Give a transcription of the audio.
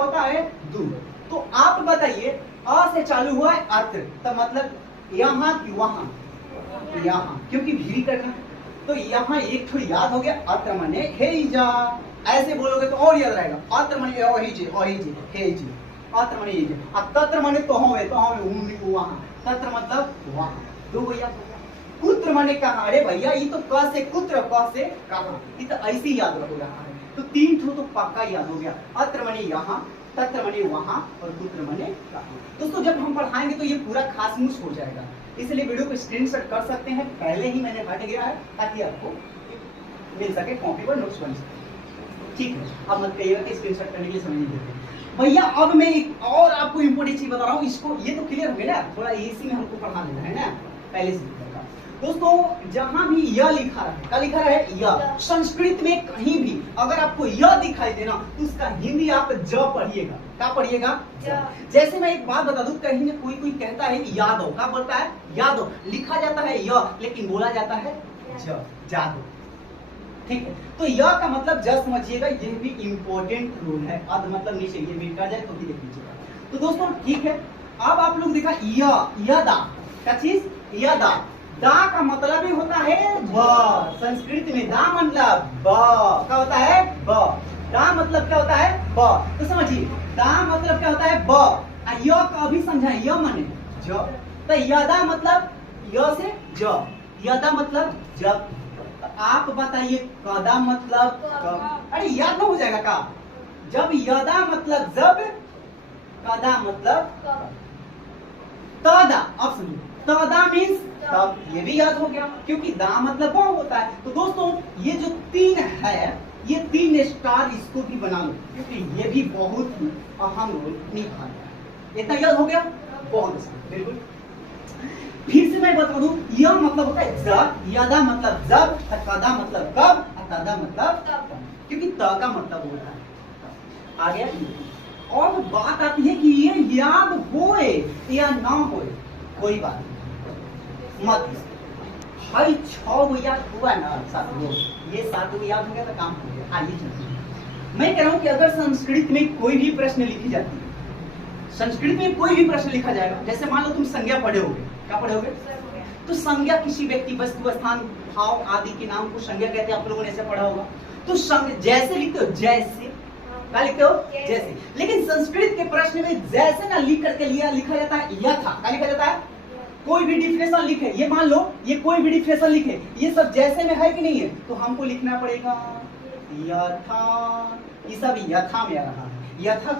होता है दूर। तो आप बताइए अ से चालू हुआ है अत्र, तो मतलब यहाँ की वहां, यहाँ, क्योंकि भीरी करना है तो यहाँ एक तो याद हो गया, अत्र माने हेजा। ऐसे बोलोगे तो और याद रहेगा, अत्र माने ओहिजे ओहिजे हेजे, अत्र माने हेजे। अब तत्र माने तो हमें वहां, तत्र मतलब वहां, दो गो याद हो गया। कुत्र माने कहा, अरे भैया ये तो क से कुत्र, क से कहा, ये तो ऐसे ही याद रखो रहा है। तो तीन ठो तो पक्का याद हो गया, अत्र माने यहाँ, तत्र माने वहां और कुत्र माने कहां। दोस्तों जब हम पढ़ाएंगे तो ये पूरा खासमुस हो जाएगा, इसलिए वीडियो को स्क्रीनशॉट कर सकते हैं, पहले ही मैंने हट गया है ताकि आपको मिल सके, कॉपी पर नोट्स बन सके। ठीक है, अब मत कहिएगा कि स्क्रीनशॉट करने के लिए समय नहीं देते भैया। अब मैं एक और आपको इंपोर्टेंट चीज बता रहा हूँ, इसको ये तो क्लियर हो गया ना, थोड़ा इसी में हमको पढ़ा देना है ना पहले से। दोस्तों जहां भी य लिखा है, क्या लिखा है य, संस्कृत में कहीं भी अगर आपको य दिखाई देना तो उसका हिंदी आप ज पढ़िएगा। क्या पढ़िएगा? जैसे मैं एक बात बता दूं, कहीं ना कोई कहता है कि यादव, क्या बोलता है यादव, लिखा जाता है य लेकिन बोला जाता है ज, जादव। ठीक है, तो य का मतलब ज समझिएगा, ये भी इंपॉर्टेंट रूल है। अद मतलब नीचे ये मिटा जाए तो भी देख लीजिएगा। तो दोस्तों ठीक है, अब आप लोग देखा यदा, क्या चीज यदा, दा का मतलब ही होता है ब, संस्कृत में दा मतलब ब, क्या होता है ब, दा मतलब क्या होता है ब। तो समझिए दा मतलब क्या होता है ब, य का अभी समझाए य माने ज, तो यदा मतलब य से ज, यदा मतलब जब। आप बताइए कदा मतलब कब, अरे याद ना हो जाएगा का, जब यदा मतलब जब, कदा मतलब कब। तदा, आप सुनिए तदा मीन्स तब, ये भी याद हो गया क्योंकि दा मतलब वो होता है। तो दोस्तों ये जो तीन है, ये तीन स्टार इसको भी बना लो क्योंकि ये भी बहुत अहम रोल निभाता है। इतना याद हो गया, बहुत अच्छा, बिल्कुल। फिर से मैं बता दूं, यह मतलब होता है जब, यदा मतलब जब, कदा मतलब कब, तदा मतलब कब, क्योंकि त का मतलब होता है। आ गया। और बात आती है कि ये याद होए या ना होए, कोई बात नहीं, मत भाई 6 गो याद हुआ ना, 7 गो, ये 7 गो याद हो गया तो काम हो गया। आइए चलते हैं। मैं कह रहा हूं कि अगर संस्कृत में कोई भी प्रश्न लिखी जाती है, संस्कृत में कोई भी प्रश्न लिखा जाएगा, जैसे मान लो तुम संज्ञा पढ़े होगे, क्या पढ़े होगे, तो संज्ञा किसी व्यक्ति, वस्तु, स्थान, भाव आदि के नाम को संज्ञा कहते हैं, आप लोगों ने ऐसे पढ़ा होगा। तो जैसे लिखते हो जैसे, क्या लिखते हो जैसे, लेकिन संस्कृत के प्रश्न में जैसे ना लिख करके लिखा जाता है यथा, क्या लिखा जाता है, कोई भी डिफिनेशन लिखे, ये मान लो ये कोई भी डिफिनेशन लिखे, ये सब जैसे में है कि नहीं है, तो हमको लिखना पड़ेगा यथा, ये सब यथा में आ रहा है, यथा